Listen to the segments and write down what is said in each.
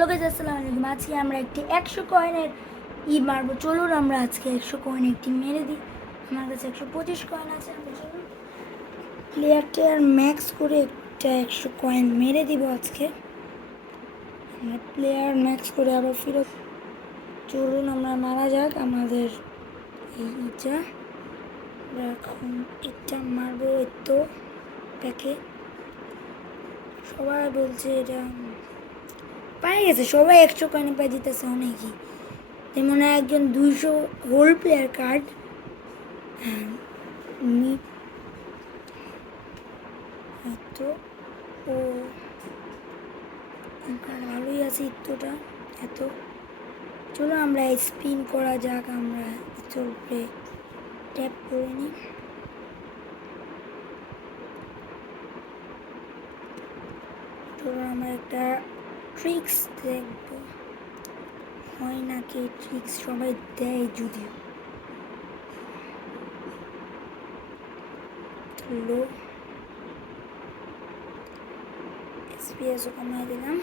Hello guys, আসসালামু আলাইকুম। আজকে আমরা একটি 100 কয়েনের মারবো। চলুন আমরা আজকে 100 কয়েন একটি মেরে দিই। আমার কাছে 125 কয়েন আছে। আমরা চলুন প্লেয়ারটি আর ম্যাক্স করে একটা 100 কয়েন মেরে দিব আজকে। আমরা প্লেয়ার ম্যাক্স করে আবার ফিরত। চলুন আমরা মারা যাক আমাদের এইটা। এখন এটা মারবো। তো প্যাকে সবাই বলছে এটা পাই গেছে, সবাই 100 কয়েনে পাই দিতেছে অনেকই। তেমন একজন 200 হোল প্লেয়ার কার্ড তো ও ভালোই আছে ইত্তোটা এত। চলো আমরা স্পিন করা যাক, আমরা ইত্তোর উপরে ট্যাপ করে নিই। চলো আমরা একটা ট্রিক্স দেখবো হয় নাকি। ট্রিক্স সবাই দেয় যদিও। লো এসপিএসও কমাই দিলাম।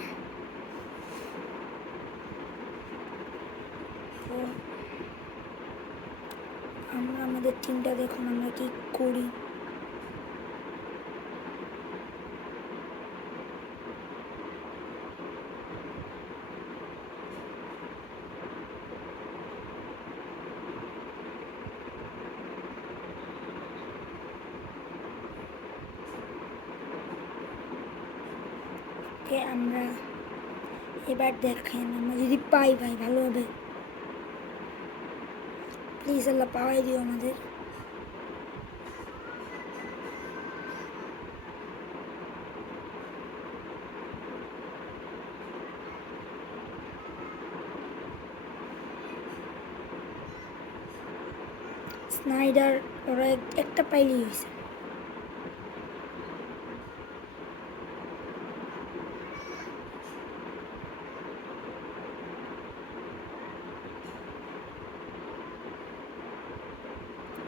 তো আমরা আমাদের টিমটা দেখুন আমরা কি করি। আমরা এবার দেখেন আমরা যদি পাই ভাই ভালো হবে। প্লিজ আল্লাহ পাওয়াই দিও আমাদের। স্নাইডার ওরা একটা পাইলেই হয়েছে।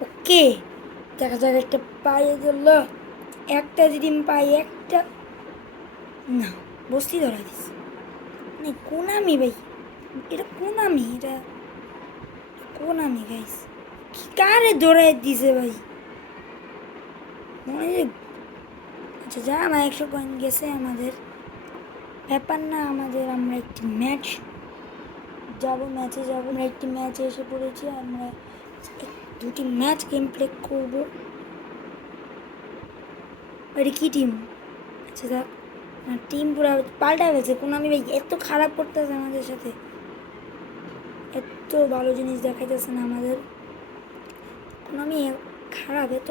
ওকে দেখা যাক একটা পাইয়ে দিল। একটা যদি পাই একটা না বস্তি ধরা দিস। মানে কোন আমি ভাই, এটা কোন আমি, এটা কোন আমি গাইস, কি কারে ধরাই দিছে ভাই। মনে আচ্ছা যা আমার 100 কয়েন গেছে আমাদের ব্যাপার না। আমাদের আমরা একটি ম্যাচ যাবো, ম্যাচে যাবো। আমরা একটি ম্যাচে এসে পড়েছি। আমরা দুটি ম্যাচ গেম প্লে করবো। এটা কি টিম? আচ্ছা দেখ টিম পুরো পাল্টা গেছে। কোন আমি ভাই এত খারাপ করতেছে আমাদের সাথে, এত ভালো জিনিস দেখাইতেছে না আমাদের। কোন আমি খারাপ এত।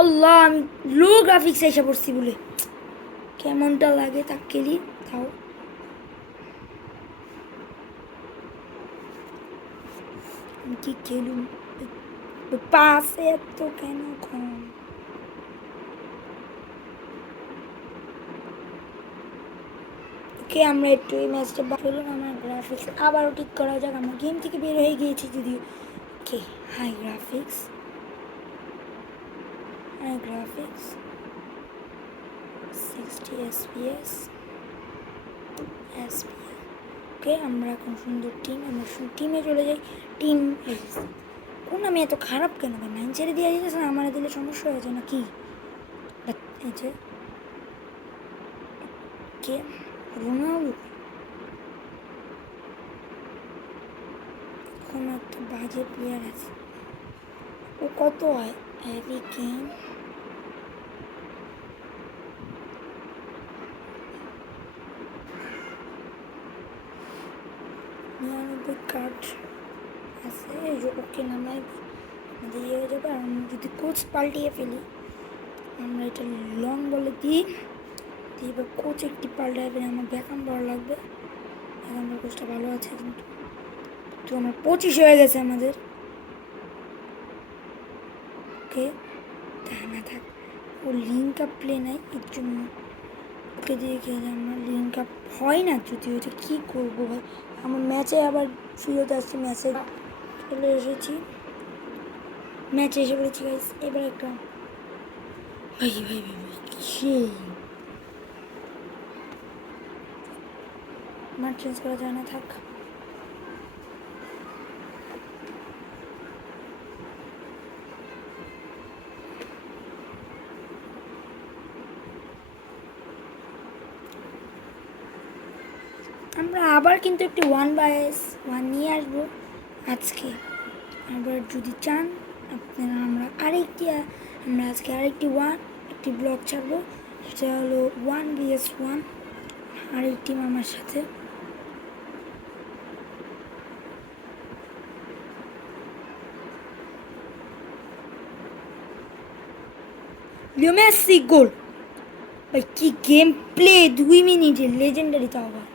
আল্লাহ আমি লো গ্রাফিক্স এসে পড়ছি বলে কেমনটা লাগে তা খেলি তাও। আমি কি খেলুম পাশে এত কেন কম। ওকে আমরা একটু এই ম্যাচটা চলুন আমার গ্রাফিক্স আবারও ঠিক করা যাক। আমরা গেম থেকে বের হয়ে গিয়েছি যদিও। Okay high graphics, high graphics 60 FPS FPS. Okay আমরা এখন সুন্দর টিম, আমরা টিমে চলে যাই। টিম কোন আমি এত খারাপ কেন ভাই? মাইন্ড ছেড়ে দিয়ে দিতেছে না, আমার দিলে সমস্যা হয়েছে না কি? এই যে কে রোনাল্ডো কোনো একটা বাজে প্লেয়ার আছে। ও কত হয়? হ্যারি কেন 99 কার্ড আছে। ওকে নামাই আমাদের ইয়ে হয়ে যাবে। আর আমরা যদি কোচ পাল্টিয়ে ফেলি, আমরা এটা লং বলে দিই এবার কোচ একটি পাল্টায় ফেলে আমার ব্যাকাম বড় লাগবে। ব্যাকাম কোচটা ভালো আছে কিন্তু। তো আমার 25 হয়ে গেছে আমাদের। ওকে তা না থাক, ও লিঙ্ক আপ প্লে নাই এর জন্য ওকে দিয়ে খেলে আমার লিঙ্ক আপ হয় না। যদি ওইটা কী করবো ভাই। আমার ম্যাচে আবার ফিরত আসছি, ম্যাচে চলে এসেছি, ম্যাচে এসে পড়েছি গাইস। এবার একটা ভাই ভাই ভাই ভাই সেই আমার চেঞ্জ করা যায় না, থাক। আমরা আবার কিন্তু একটি 1/1 নিয়ে আসবো আজকে। আবার যদি চান আপনারা আমরা আজকে একটি ব্লগ ছাড়বো, সেটা হলো 1vs1 আরেকটি মামার সাথে। লিও মেসি গোল, ভাই কি গেম প্লে, 2 মিনিটে লেজেন্ডারি। তো আবার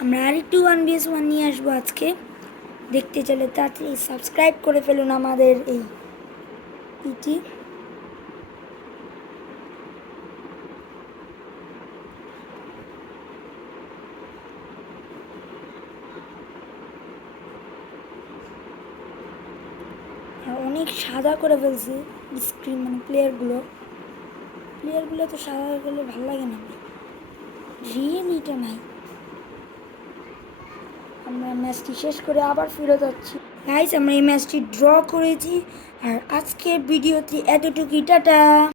আমরা আরেকটু 1vs1 নিয়ে আসবো আজকে। দেখতে চলে তাড়াতাড়ি সাবস্ক্রাইব করে ফেলুন আমাদের এই ইটি। আর অনেক সাদা করে ফেলছি স্ক্রিন, মানে প্লেয়ারগুলো তো সাদা হয়ে গেলে ভালো লাগে না, রিয়েলিটা নাই। আমরা ম্যাচটি শেষ করে আবার ফিরে যাচ্ছি গাইস। আমরা এই ম্যাচটি ড্র করেছি। আর আজকের ভিডিওটি এতটুকুই, টাটা।